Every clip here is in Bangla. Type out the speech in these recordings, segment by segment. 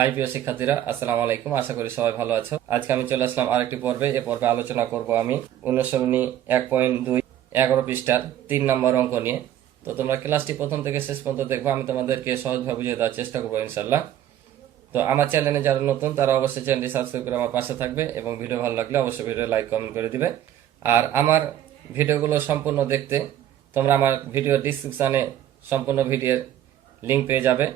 হাই প্রিয় শিক্ষার্থীরা, আসসালামু আলাইকুম। আশা করি সবাই ভালো আছো। আজকে আমি চলে আসলাম আরেকটি পর্বে। এ পর্বে আলোচনা করব আমি অনুশীলনী 1.2 11 পৃষ্ঠার 3 নম্বর অঙ্ক নিয়ে। তো তোমরা ক্লাসটি প্রথম থেকে শেষ পর্যন্ত দেখবো। আমি তোমাদেরকে সহজভাবে বুঝিয়ে দেওয়ার চেষ্টা করবো ইনশাল্লাহ। তো আমার চ্যানেলে যারা নতুন তারা অবশ্যই চ্যানেলটি সাবস্ক্রাইব করে আমার পাশে থাকবে এবং ভিডিও ভালো লাগলে অবশ্যই ভিডিও লাইক কমেন্ট করে দিবে। আর আমার ভিডিওগুলো সম্পূর্ণ দেখতে তোমরা আমার ভিডিও ডিসক্রিপশানে সম্পূর্ণ ভিডিওর লিঙ্ক পেয়ে যাবে,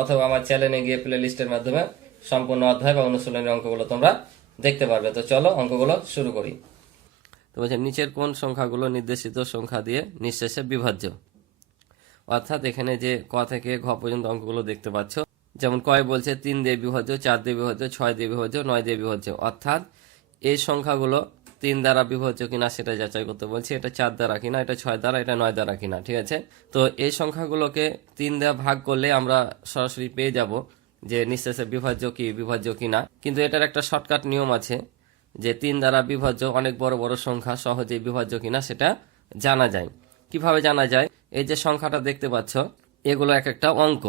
অথবা আমার চ্যানেলে গিয়ে প্লে লিস্টের মাধ্যমে সম্পূর্ণ অধ্যায় বা অনুশীলনের অঙ্কগুলো তোমরা দেখতে পারবে। তো চলো অঙ্কগুলো শুরু করি। তো বলছে নিচের কোন সংখ্যাগুলো নির্দেশিত সংখ্যা দিয়ে নিঃশেষে বিভাজ্য। অর্থাৎ এখানে যে ক থেকে ঘ পর্যন্ত অঙ্কগুলো দেখতে পাচ্ছ, যেমন কয় বলছে 3 দিয়ে বিভাজ্য, 4 দিয়ে বিভাজ্য, 6 দিয়ে বিভাজ্য, 9 দিয়ে বিভাজ্য। অর্থাৎ এই সংখ্যাগুলো 3 দ্বারা বিভাজ্য কিনা সেটা যাচাই করতে বলছি। এটা 4 দ্বারা কিনা, এটা 6 দ্বারা, এটা 9 দ্বারা কিনা। ঠিক আছে, তো এই সংখ্যাগুলোকে 3 দ্বারা ভাগ করলে আমরা সরাসরি পেয়ে যাব যে নিঃশেষে বিভাজ্য কি বিভাজ্য কিনা। কিন্তু এটার একটা শর্টকাট নিয়ম আছে যে 3 দ্বারা বিভাজ্য অনেক বড় বড় সংখ্যা সহজেই বিভাজ্য কিনা সেটা জানা যায়। কিভাবে জানা যায়? এই যে সংখ্যাটা দেখতে পাচ্ছ, এগুলো এক একটা অঙ্ক।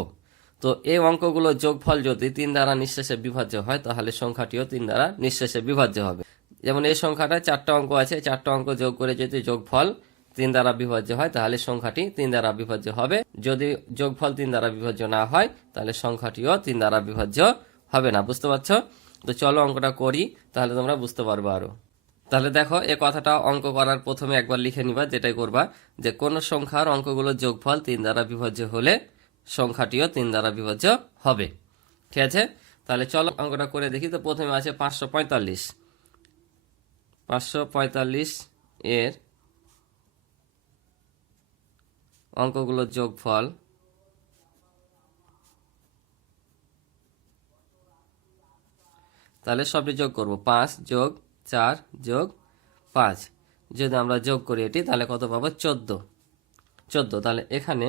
তো এই অঙ্কগুলো যোগফল যদি 3 দ্বারা নিঃশেষে বিভাজ্য হয়, তাহলে সংখ্যাটিও 3 দ্বারা নিঃশেষে বিভাজ্য হবে। যেমন এই সংখ্যাটা 4টা অঙ্ক আছে, 4টা অঙ্ক যোগ করে যদি যোগফল 3 দ্বারা বিভাজ্য হয়, তাহলে সংখ্যাটি 3 দ্বারা বিভাজ্য হবে। যদি যোগফল 3 দ্বারা বিভাজ্য না হয়, তাহলে সংখ্যাটিও 3 দ্বারা বিভাজ্য হবে না। বুঝতে পারছো? তো চলো অঙ্কটা করি, তাহলে তোমরা বুঝতে পারবে আরো। তাহলে দেখো, এই কথাটা অঙ্ক করার প্রথমে একবার লিখে নিবা। যেটাই করবা যে কোন সংখ্যার অঙ্কগুলোর যোগফল 3 দ্বারা বিভাজ্য হলে সংখ্যাটিও 3 দ্বারা বিভাজ্য হবে। ঠিক আছে, তাহলে চলো অঙ্কটা করে দেখি। তো প্রথমে আছে 545। 545 এর অঙ্কগুলোর যোগফল তাহলে সবটি যোগ করব। 5 যোগ 4 যোগ 5 যদি আমরা যোগ করি এটি, তাহলে কত পাবো? 14। তাহলে এখানে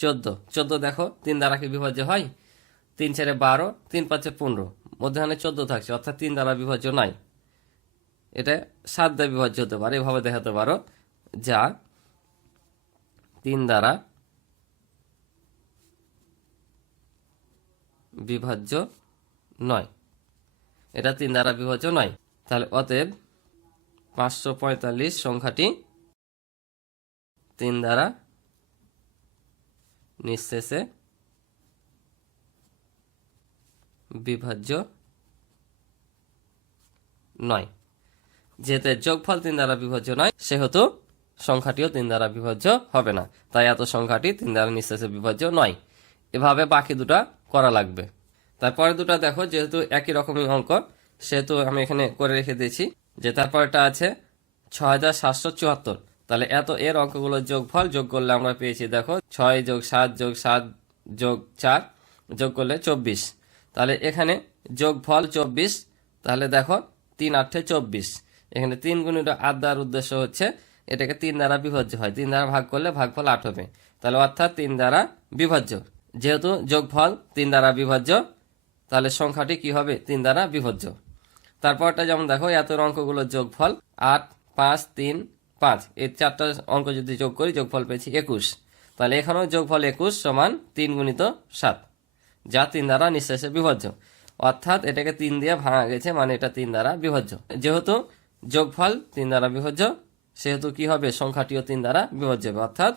14 দেখো 3 দ্বারা কি বিভাজ্য হয়? 3 4 12, 3 5 15, মধ্যখানে 14 থাকছে, অর্থাৎ 3 দ্বারা বিভাজ্য নাই। এটা 7 দ্বারা বিভাজ্য হতে পারে, এভাবে দেখাতে পারো, যা 3 দ্বারা বিভাজ্য নয়। এটা 3 দ্বারা বিভাজ্য নয়। তাহলে অতএব 545 সংখ্যাটি 3 দ্বারা নিঃশেষে বিভাজ্য নয়। যেহেতু যোগফল 3 দ্বারা বিভাজ্য নয়, সেহেতু সংখ্যাটিও 3 দ্বারা বিভাজ্য হবে না। তাই এত সংখ্যাটি 3 দ্বারা নিঃশেষে বিভাজ্য নয়। এভাবে বাকি দুটা করা লাগবে। তারপরে দুটা দেখো, যেহেতু একই রকমই অঙ্ক, সেহেতু আমি এখানে করে রেখে দিয়েছি। যে তারপরটা আছে 6774। তাহলে এর অঙ্কগুলোর যোগফল যোগ করলে আমরা পেয়েছি, দেখো 6 যোগ 7 যোগ 7 যোগ 4 যোগ করলে 24। তাহলে এখানে যোগফল 24। তাহলে দেখো 3 8 24। এখানে 3 গুণিত 8 দেওয়ার উদ্দেশ্য হচ্ছে এটাকে 3 দ্বারা বিভাজ্য হয়। 3 দ্বারা ভাগ করলে ভাগফল 8 হবে। তাহলে অর্থাৎ 3 দ্বারা বিভাজ্য। যেহেতু যোগফল 3 দ্বারা বিভাজ্য, তাহলে সংখ্যাটি কি হবে? 3 দ্বারা বিভাজ্য। তারপরটা যেমন দেখো, এত অঙ্কগুলোর যোগফল 8 5 3 5, এই 4টা অঙ্ক যদি যোগ করি যোগফল পেয়েছি 21। তাহলে এখানেও যোগফল 21 সমান 3 গুণিত 7, যা 3 দ্বারা নিঃশেষে বিভাজ্য। অর্থাৎ এটাকে 3 দিয়ে ভাঙা গেছে, মানে এটা 3 দ্বারা বিভাজ্য। যেহেতু যোগফল 3 দ্বারা বিভাজ্য, সেহেতু কি হবে? সংখ্যাটিও 3 দ্বারা বিভাজ্য হবে। অর্থাৎ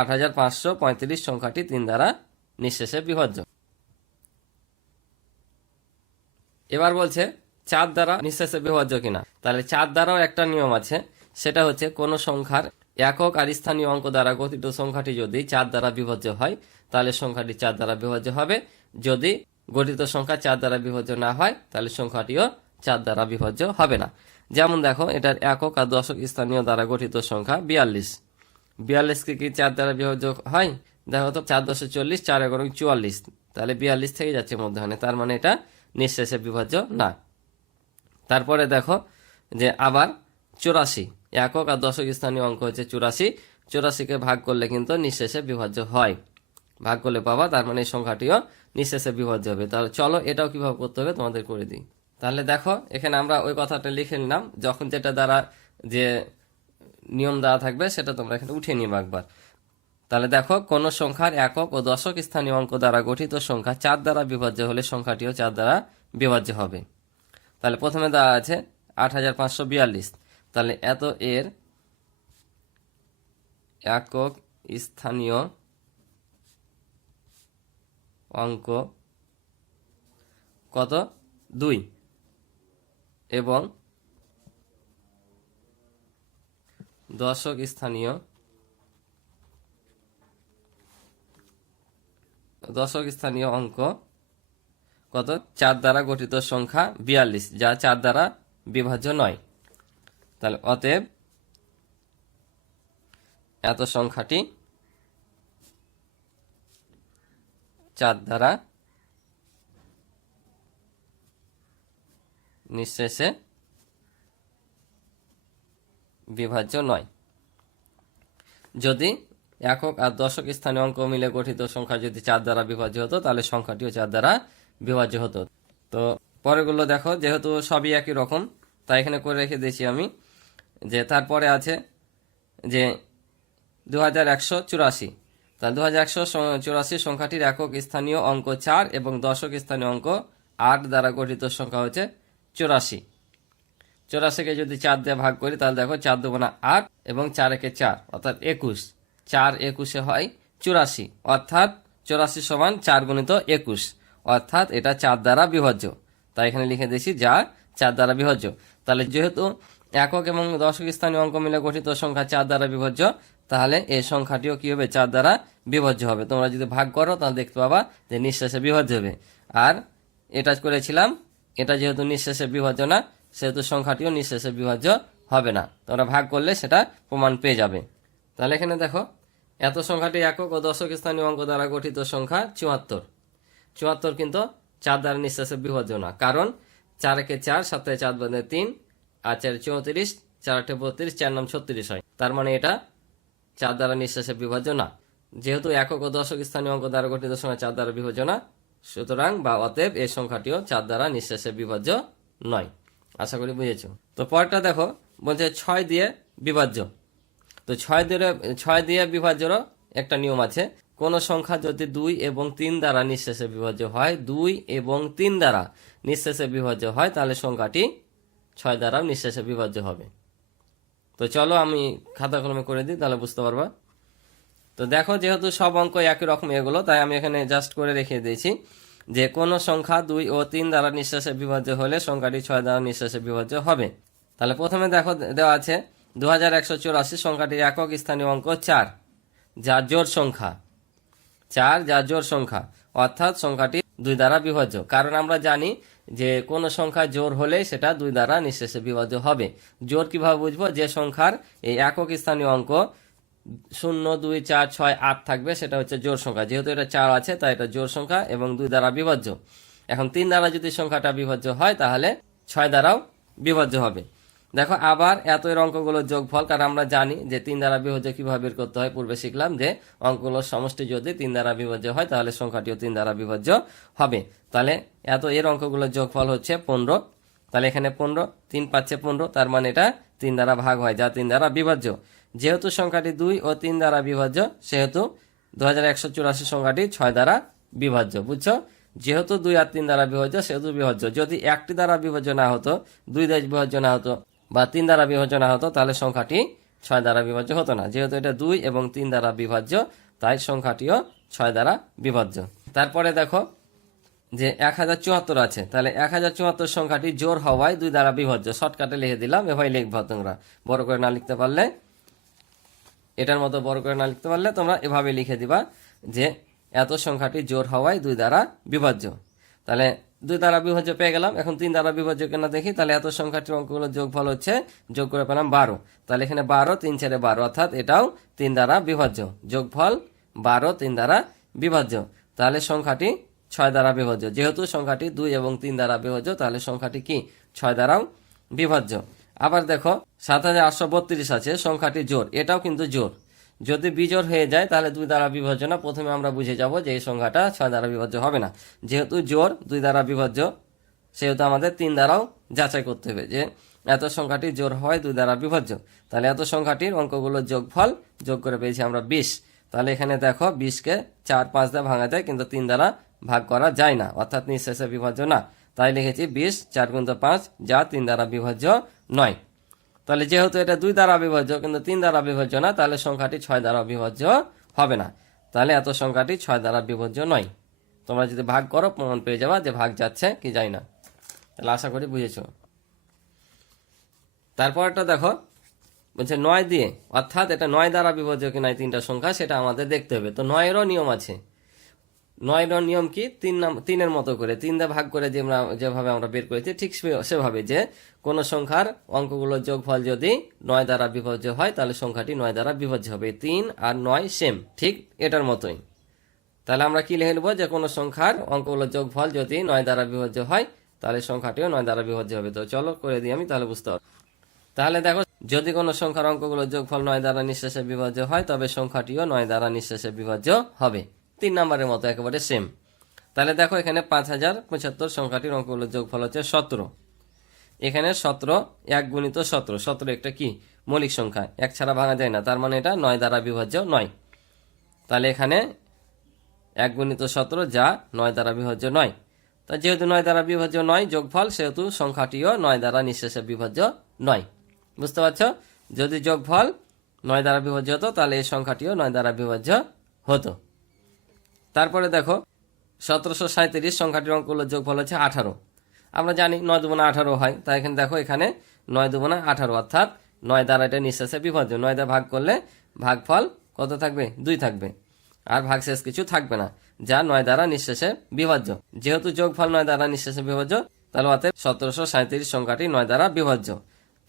8535 সংখ্যাটি 3 দ্বারা নিঃশেষে বিভাজ্য। এবার বলছে 4 দ্বারা নিঃশেষে বিভাজ্য কিনা। তাহলে 4 দ্বারাও একটা নিয়ম আছে, সেটা হচ্ছে কোন সংখ্যার একক আর স্থানীয় অঙ্ক দ্বারা গঠিত সংখ্যাটি যদি 4 দ্বারা বিভাজ্য হয়, তাহলে সংখ্যাটি 4 দ্বারা বিভাজ্য হবে। যদি গঠিত সংখ্যা 4 দ্বারা বিভাজ্য না হয়, তাহলে সংখ্যাটিও 4 দ্বারা বিভাজ্য হবে না। যেমন দেখো, এটার একক আর দশক স্থানীয় দ্বারা গঠিত সংখ্যা 42। 42কে কি 4 দ্বারা বিভাজ্য হয়? দেখো তো, 4 10 40, 4 11 44, তাহলে 42 থেকে যাচ্ছে মধ্যখানে, তার মানে এটা নিঃশেষে বিভাজ্য না। তারপরে দেখো যে আবার 84, একক আর দশক স্থানীয় অঙ্ক হচ্ছে 84। 84কে ভাগ করলে কিন্তু নিঃশেষে বিভাজ্য হয়। ভাগ করলে পাবা, তার মানে এই সংখ্যাটিও নিঃশেষে বিভাজ্য হবে। তাহলে চলো এটাও কিভাবে করতে হবে তোমাদের করে দিই। তাহলে দেখো, এখানে আমরা ওই কথাটা লিখে নিলাম। যখন যেটা দ্বারা যে নিয়ম দেওয়া থাকবে সেটা তোমরা এখানে উঠিয়ে নিবা একবার। তাহলে দেখো কোন সংখ্যার একক ও দশক স্থানীয় অঙ্ক দ্বারা গঠিত সংখ্যা 4 দ্বারা বিভাজ্য হলে সংখ্যাটিও 4 দ্বারা বিভাজ্য হবে। তাহলে প্রথমে দেওয়া আছে 8542, তাহলে এত এর একক স্থানীয় অঙ্ক কত? 2 এবং দশক স্থানীয় অঙ্ক কত? 4 দ্বারা গঠিত সংখ্যা 42, যা 4 দ্বারা বিভাজ্য নয়। তাহলে অতএব এত সংখ্যাটি 4 দ্বারা নিঃশেষে বিভাজ্য নয়। যদি একক আর দশক স্থানীয় অঙ্ক মিলে গঠিত সংখ্যা যদি 4 দ্বারা বিভাজ্য হতো তাহলে সংখ্যাটিও 4 দ্বারা বিভাজ্য হতো। তো পরেরগুলো দেখো, যেহেতু সবই একই রকম তাই এখানে করে রেখে দিয়েছি আমি। যে তারপরে আছে যে 2184, তাহলে 2184 সংখ্যাটির একক স্থানীয় অঙ্ক 4 এবং দশক স্থানীয় অঙ্ক 8 দ্বারা গঠিত সংখ্যা হচ্ছে 84। 84কে যদি 4 দিয়ে ভাগ করি তাহলে দেখো 4 দুগুণা 8 এবং 4 একে 4 অর্থাৎ 21। 4 21 হয় 84, অর্থাৎ 84 সমান 4 গুণিত 21, অর্থাৎ এটা 4 দ্বারা বিভাজ্য। তাই এখানে লিখে দিয়েছি যা 4 দ্বারা বিভাজ্য। তাহলে যেহেতু একক এবং দশক স্থানীয় অঙ্ক মিলে গঠিত সংখ্যা 4 দ্বারা বিভাজ্য, তাহলে এই সংখ্যাটিও কি হবে? 4 দ্বারা বিভাজ্য হবে। তোমরা যদি ভাগ করো তাহলে দেখতে পাবা যে নিঃশেষে বিভাজ্য হবে। আর এটা করেছিলাম, এটা যেহেতু নিঃশেষে বিভাজ্য না সেহেতু সংখ্যাটিও নিঃশেষে বিভাজ্য হবে না। তোমরা ভাগ করলে সেটা প্রমাণ পেয়ে যাবে। তাহলে এখানে দেখো এত সংখ্যাটি একক ও দশক স্থানীয় অঙ্ক দ্বারা গঠিত সংখ্যা 74। 74 কিন্তু 4 দ্বারা নিঃশেষে বিভাজ্য না, কারণ 4 একে 4, 7 এ 4 বাদে 3, আর 4 34, 4 8 32, 4 9 36 হয়। তার মানে এটা 4 দ্বারা নিঃশেষে বিভাজ্য না। যেহেতু একক ও দশক স্থানীয় অঙ্ক দ্বারা গঠিত সংখ্যা 4 দ্বারা বিভাজ্য না, সুতরাং বা অতএব এই সংখ্যাটিও 4 দ্বারা নিঃশেষে বিভাজ্য নয়। আশা করি বুঝেছো। তো পরেরটা দেখো, বলছে 6 দিয়ে বিভাজ্য। তো 6 দিয়ে বিভাজ্যেরও একটা নিয়ম আছে। কোন সংখ্যা যদি 2 এবং 3 দ্বারা নিঃশেষে বিভাজ্য হয়, 2 এবং 3 দ্বারা নিঃশেষে বিভাজ্য হয়, তাহলে সংখ্যাটি 6 দ্বারাও নিঃশেষে বিভাজ্য হবে। তো চলো আমি খাতা কলমে করে দিই, তাহলে বুঝতে পারবা। তো দেখো যেহেতু সব অঙ্ক একই রকম এগুলো, তাই আমি এখানে জাস্ট করে রেখে দিয়েছি যে কোন সংখ্যা 2 ও 3 দ্বারা নিঃশেষে বিভাজ্য হলে সংখ্যাটি 6 দ্বারা নিঃশেষে বিভাজ্য হবে। তাহলে প্রথমে দেখো দেওয়া আছে 2184 সংখ্যাটির একক স্থানীয় অঙ্ক 4, যা জোড় সংখ্যা। 4 যা জোড় সংখ্যা, অর্থাৎ সংখ্যাটি 2 দ্বারা বিভাজ্য। কারণ আমরা জানি যে কোন সংখ্যা জোড় হলে সেটা 2 দ্বারা নিঃশেষে বিভাজ্য হবে। জোড় কিভাবে বুঝবো? যে সংখ্যার এই একক স্থানীয় অঙ্ক 0 2 4 6 8 থাকবে, সেটা হচ্ছে জোড় সংখ্যা। যেহেতু এটা 4 আছে তাই এটা জোড় সংখ্যা এবং 2 দ্বারা বিভাজ্য। এখন 3 দ্বারা যদি সংখ্যাটা বিভাজ্য হয় তাহলে 6 দ্বারাও বিভাজ্য হবে। দেখো আবার এত এর অঙ্কগুলোর যোগফল, কারণ আমরা জানি যে 3 দ্বারা বিভাজ্য কিভাবে বের করতে হয়। পূর্বে শিখলাম যে অঙ্কগুলোর সমষ্টি যদি 3 দ্বারা বিভাজ্য হয় তাহলে সংখ্যাটিও 3 দ্বারা বিভাজ্য হবে। তাহলে এত এর অঙ্কগুলোর যোগফল হচ্ছে 15। তাহলে এখানে 15, 3 পাচ্ছে 15, তার মানে এটা 3 দ্বারা ভাগ হয়, যা 3 দ্বারা বিভাজ্য। যেহেতু সংখ্যাটি 2 ও 3 দ্বারা বিভাজ্য সেহেতু 2184 সংখ্যাটি 6 দ্বারা বিভাজ্য। বুঝছো? যেহেতু 2 আর 3 দ্বারা বিভাজ্য সেহেতু বিভাজ্য। যদি একটি দ্বারা বিভাজ্য না হতো, 2 দ্বারা বিভাজ্য না হতো বা 3 দ্বারা বিভাজ্য না হতো, তাহলে সংখ্যাটি 6 দ্বারা বিভাজ্য হতো না। যেহেতু এটা 2 এবং 3 দ্বারা বিভাজ্য তাই সংখ্যাটিও 6 দ্বারা বিভাজ্য। তারপরে দেখো যে 1074 আছে, তাহলে 1074 সংখ্যাটি জোড় হওয়ায় 2 দ্বারা বিভাজ্য। শর্টকাটে লিখে দিলাম, এভাবে লিখবা তোমরা। বড় করে না লিখতে পারলে, এটার মতো বড় করে না লিখতে পারলে তোমরা এভাবে লিখে দিবা যে এত সংখ্যাটি জোড় হওয়ায় 2 দ্বারা বিভাজ্য। তাহলে 2 দ্বারা বিভাজ্য পেয়ে গেলাম। এখন 3 দ্বারা বিভাজ্য কেন দেখি। তাহলে এত সংখ্যাটির অঙ্কগুলো যোগফল হচ্ছে, যোগ করে পেলাম 12। তাহলে এখানে 12 3 4 12, অর্থাৎ এটাও 3 দ্বারা বিভাজ্য। যোগফল 12 3 দ্বারা বিভাজ্য। তাহলে সংখ্যাটি 6 দ্বারা বিভাজ্য। যেহেতু সংখ্যাটি 2 এবং 3 দ্বারা বিভাজ্য তাহলে সংখ্যাটি কি 6 দ্বারাও বিভাজ্য। আবার দেখো 7832 আছে, সংখ্যাটি জোড়। এটাও কিন্তু জোড়। যদি বিজোড় হয়ে যায় তাহলে 2 দ্বারা বিভাজ্য না। প্রথমে আমরা বুঝে যাব যে এই সংখ্যাটা 6 দ্বারা বিভাজ্য হবে না। যেহেতু জোড় 2 দ্বারা বিভাজ্য সেহেতু আমাদের 3 দ্বারাও যাচাই করতে হবে যে এত সংখ্যাটি জোড় হয় 2 দ্বারা বিভাজ্য। তাহলে এত সংখ্যাটির অঙ্কগুলোর যোগফল যোগ করে পেয়েছি আমরা 20। তাহলে এখানে দেখো 20-কে 4 5 দ্বারা ভাঙা যায়, কিন্তু 3 দ্বারা ভাগ করা যায় না, অর্থাৎ নিঃশেষে বিভাজ্য না। তাই লিখেছি 20 4 × 5 যা 3 দ্বারা বিভাজ্য নয়। তাহলে যেহেতু এটা 2 দ্বারা বিভাজ্য কিন্তু 3 দ্বারা বিভাজ্য না, তাহলে সংখ্যাটি 6 দ্বারা বিভাজ্য হবে না। তাহলে এত সংখ্যাটি 6 দ্বারা বিভাজ্য নয়। তোমরা যদি ভাগ করো প্রমাণ পেয়ে যাবা যে ভাগ যাচ্ছে কি যায় না। তাহলে আশা করি বুঝেছো। তারপরটা দেখো, বলছে 9 দিয়ে, অর্থাৎ এটা 9 দ্বারা বিভাজ্য কি নাই তিনটা সংখ্যা সেটা আমাদের দেখতে হবে। তো 9-এরও নিয়ম আছে। 9-এর নিয়ম কি? 3-এর মতো করে 3 দিয়ে ভাগ করে যেভাবে আমরা বের করেছি ঠিক সেভাবে, যে কোন সংখ্যার অঙ্কগুলোর যোগফল যদি 9 দ্বারা বিভাজ্য হয় তাহলে সংখ্যাটি 9 দ্বারা বিভাজ্য হবে। 3 আর 9 সেম, ঠিক এটার মতোই। তাহলে আমরা কি লিখে নেব, যে কোনো সংখ্যার অঙ্কগুলোর যোগফল যদি 9 দ্বারা বিভাজ্য হয় তাহলে সংখ্যাটিও 9 দ্বারা বিভাজ্য হবে। তো চলো করে দিই আমি, তাহলে বুঝতে পারবো। তাহলে দেখো, যদি কোনো সংখ্যার অঙ্কগুলোর যোগফল 9 দ্বারা নিঃশেষে বিভাজ্য হয় তবে সংখ্যাটিও 9 দ্বারা নিঃশেষে বিভাজ্য হবে। 3 নম্বরের মতো একেবারে সেম। তাহলে দেখো এখানে 5075 সংখ্যাটির অঙ্কগুলোর যোগফল হচ্ছে 17। এখানে 17 1 × 17, 17 একটা কি মৌলিক সংখ্যা, 1 ছাড়া ভাঙা যায় না, তার মানে এটা 9 দ্বারা বিভাজ্য নয়। তাহলে এখানে 1 × 17 যা 9 দ্বারা বিভাজ্য নয়। তা যেহেতু 9 দ্বারা বিভাজ্য নয় যোগফল, সেহেতু সংখ্যাটিও 9 দ্বারা নিঃশেষে বিভাজ্য নয়। বুঝতে পারছো? যদি যোগফল 9 দ্বারা বিভাজ্য হতো তাহলে এই সংখ্যাটিও 9 দ্বারা বিভাজ্য হতো। তারপরে দেখো 1737 সংখ্যাটির অঙ্কগুলোর যোগফল হচ্ছে 18। আমরা জানি 9 × 18 হয়, তাই এখানে দেখো এখানে 9 × 18, অর্থাৎ 9 দ্বারা এটা নিঃশেষে বিভাজ্য। 9 দ্বারা ভাগ করলে ভাগফল কত থাকবে? 2 থাকবে, আর ভাগশেষ কিছু থাকবে না, যা 9 দ্বারা নিঃশেষে বিভাজ্য। যেহেতু যোগফল 9 দ্বারা নিঃশেষে বিভাজ্য, তাহলে অতএব 1737 সংখ্যাটি 9 দ্বারা বিভাজ্য।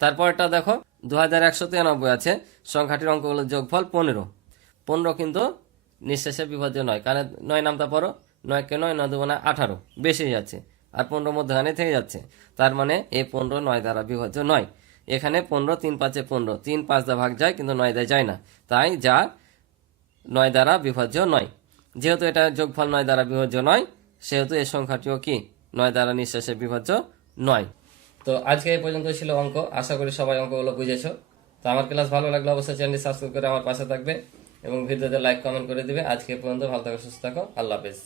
তারপরটা দেখো 2193 আছে, সংখ্যাটির অঙ্কগুলোর যোগফল 15। 15 কিন্তু নিঃশেষে বিভাজ্য নয়, কারণ 9 নামটা পড়ো, 9 কে 9, 9 × 2 = 18, বেশি যাচ্ছে, আর 15 মধ্যখানে থেকে যাচ্ছে, তার মানে এই 15 9 দ্বারা বিভাজ্য নয়। এখানে 15 3 5 15, 3 5 দ্বারা ভাগ যায় কিন্তু 9 দ্বারা যায় না, তাই যা 9 দ্বারা বিভাজ্য নয়। যেহেতু এটা যোগফল 9 দ্বারা বিভাজ্য নয়, সেহেতু এই সংখ্যাটিও কি 9 দ্বারা নিঃশেষে বিভাজ্য নয়। তো আজকে এই পর্যন্ত ছিল অঙ্ক। আশা করি সবাই অঙ্কগুলো বুঝেছো। তো আমার ক্লাস ভালো লাগলে অবশ্যই চ্যানেলটি সাবস্ক্রাইব করে আমার পাশে থাকবে এবং ভিডিওতে লাইক কমেন্ট করে দিবে। আজকে এই পর্যন্ত, ভালো থাকো, সুস্থ থাকো, আল্লাহ হাফেজ।